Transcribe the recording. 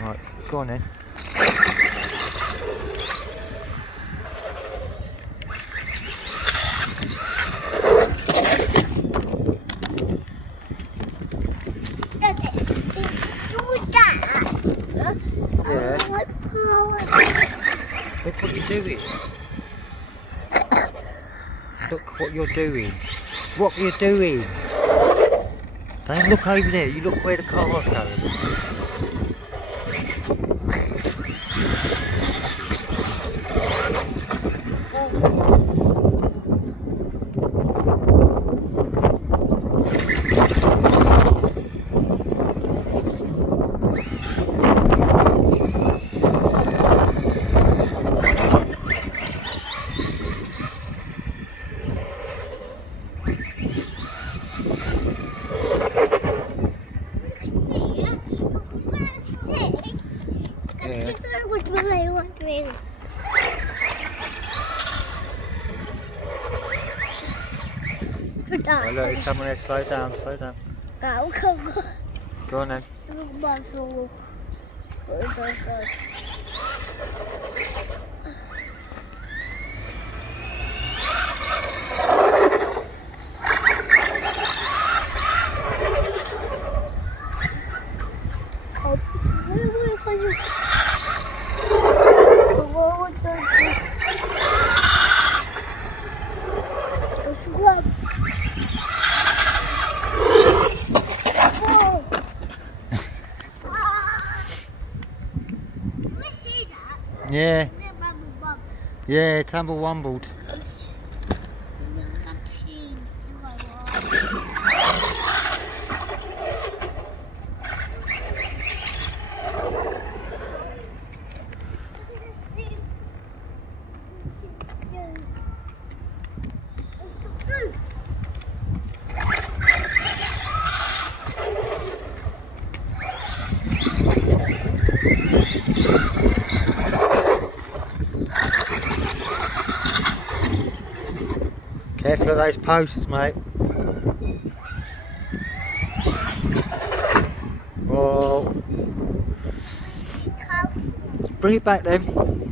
Right, go on then. Yeah. Look what you're doing. Look what you're doing. What you're doing. Don't look over there, you look where the car's going. Oh, look, it's someone there. Slow down, slow down. Go on then. Yeah. Yeah, tumble wumbled. Careful of those posts, mate. Whoa. Bring it back then.